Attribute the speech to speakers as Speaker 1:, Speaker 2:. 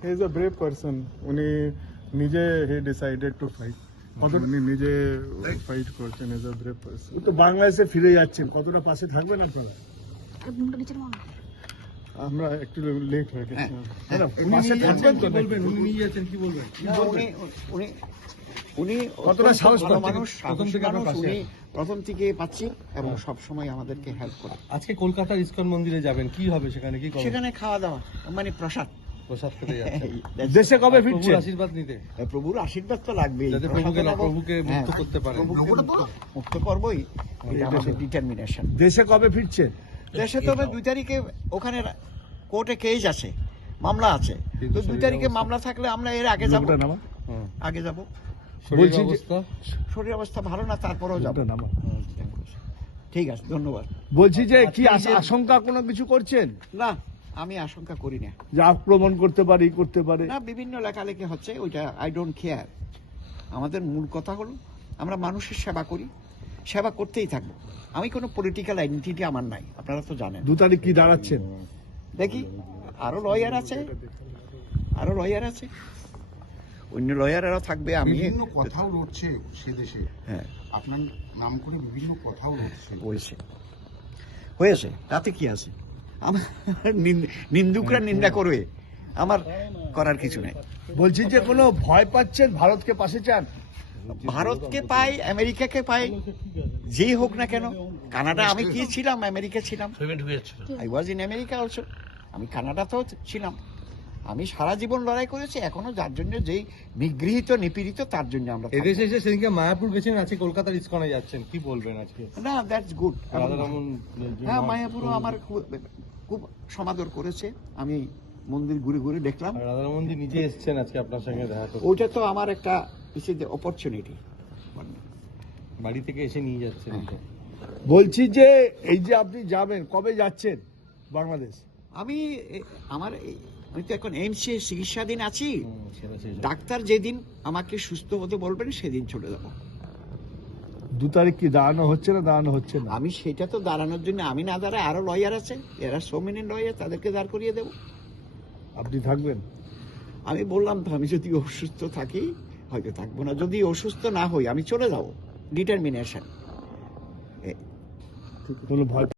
Speaker 1: He is a brave person. উনি নিজে he decided to fight, উনি নিজে ফাইট করছেন। Is a brave person.
Speaker 2: তো বাংলাদেশে ফিরে যাচ্ছেন, কতটা পাশে থাকবেন আপনারা?
Speaker 1: আমরা একটু লেট হয়ে গেছি।
Speaker 2: পাশে থাকবেন তো?
Speaker 3: বলবেন উনি নিয়ে যাচ্ছেন, কি বলবেন?
Speaker 4: উনি
Speaker 2: কতটা সাহস
Speaker 4: ভালো
Speaker 2: পাচ্ছেন?
Speaker 4: মানুষ,
Speaker 3: প্রথম থেকে
Speaker 4: সাহসী মানুষ,
Speaker 3: আপনার পাশে
Speaker 4: উনি প্রথম থেকে পাচ্ছি এবং সব সময় আমাদেরকে হেল্প করে।
Speaker 3: আজকে কলকাতার ইসকন মন্দিরে যাবেন, কি হবে সেখানে, কি করবেন?
Speaker 4: সেখানে খাওয়া দাওয়া মানে প্রসাদ।
Speaker 3: প্রসাদ খেতে যাচ্ছেন।
Speaker 2: দেশে কবে
Speaker 3: প্রভুর
Speaker 2: ফিরছেন?
Speaker 3: আশীর্বাদ নিতে,
Speaker 4: প্রভুর আশীর্বাদ তো লাগবেই,
Speaker 3: যাতে প্রভুকে মুক্ত করতে পারেন।
Speaker 4: মুক্ত করবোই, এটা আমাদের ডিটারমিনেশন।
Speaker 2: দেশে কবে ফিরছেন?
Speaker 4: দেশে তবে 2 তারিখে ওখানে কোর্টে কেস আছে, মামলা আছে, তো 2 তারিখে মামলা থাকলে আমরা এর আগে যাব,
Speaker 3: হুম।
Speaker 4: আগে যাব।
Speaker 3: শরীরের
Speaker 2: বলছি যে-
Speaker 3: অবস্থা
Speaker 4: শরীর অবস্থা ভালো না, তারপরেও যাব। ঠিক আছে, ধন্যবাদ।
Speaker 2: বলছি যে কি আশঙ্কা কোনো কিছু করছেন?
Speaker 4: না, আমি আশঙ্কা করি না।
Speaker 2: যে আক্রমণ করতে পারে, করতে পারে?
Speaker 4: না, বিভিন্ন লেখালেখি হচ্ছে, ওইটা আই ডোন্ট কেয়ার। আমাদের মূল কথা হলো আমরা মানুষের সেবা করি, সেবা করতেই থাকবো। আমি কোনো পলিটিক্যাল আইডেন্টিটি আমার নাই, আপনারা তো জানেন।
Speaker 2: 2 তারিখ কি দাঁড়াচ্ছেন?
Speaker 4: দেখি, আরো লয়ার আছে, আরো লয়ার আছে, অন্য লয়ারেরা থাকবে। আমি
Speaker 5: বিভিন্ন কথাও লড়ছে সে দেশে,
Speaker 4: হ্যাঁ
Speaker 5: আপনার নাম করে বিভিন্ন কথাও লড়ছে।
Speaker 4: বলছে হয়েছে, তাতে কি আছে? আমার নিন্দুকরা নিন্দা করবে, আমার করার কিছু নেই।
Speaker 2: বলছি যে কোনো ভয় পাচ্ছেন? ভারতকে পাশে চান?
Speaker 4: ভারতকে পাই, আমেরিকাকে পাই, যেই হোক না কেন। কানাডা আমি কি ছিলাম, আমেরিকা ছিলাম, I was in America also. আমি কানাডাতেও ছিলাম। আমি সারা জীবন লড়াই করেছি, এখনো যার জন্য যেই নিগৃহীত নিপীড়িত তার জন্য আমরা থাকবো।
Speaker 3: এদেশে এসে সেদিনকে মায়াপুর গেছেন, আজকে কলকাতার ইসকনে যাচ্ছেন, কি বলবেন আজকে?
Speaker 4: না, দ্যাটস গুড।
Speaker 3: রাধারমণ
Speaker 4: হ্যাঁ, মায়াপুরও আমার খুব সমাদর করেছে। আমি মন্দির ঘুরে ঘুরে দেখলাম।
Speaker 3: রাধারমণজি নিজে এসেছেন আজকে আপনার সঙ্গে দেখা করতে,
Speaker 4: ওইটা তো আমার একটা অপরচুনিটি।
Speaker 3: বাড়ি থেকে এসে নিয়ে যাচ্ছেন।
Speaker 2: বলছি যে এই যে আপনি যাবেন, কবে যাচ্ছেন বাংলাদেশ?
Speaker 4: আমি আমি তো এখন এইমসে চিকিৎসাধীন আছি।
Speaker 3: সেটা শেষ হবে।
Speaker 4: ডাক্তার যেদিন আমাকে সুস্থ হতে বলবেন সেদিন চলে যাব।
Speaker 2: 2 তারিখ কি দাঁড়ানো হচ্ছে না, দাঁড়ানো হচ্ছে না?
Speaker 4: আমি সেটা তো দাঁড়ানোর জন্য আমি না দাঁড়ায় আরো লয়ার আছে, এরা সোমিনেন্ট লয়ার, তাদেরকে দাঁড় করিয়ে দেবো।
Speaker 2: আপনি থাকবেন?
Speaker 4: আমি বললাম তো, আমি যদি অসুস্থ থাকি হয়তো থাকবো না, যদি অসুস্থ না হই আমি চলে যাব। ডিটারমিনেশন।
Speaker 2: কোনো ভয়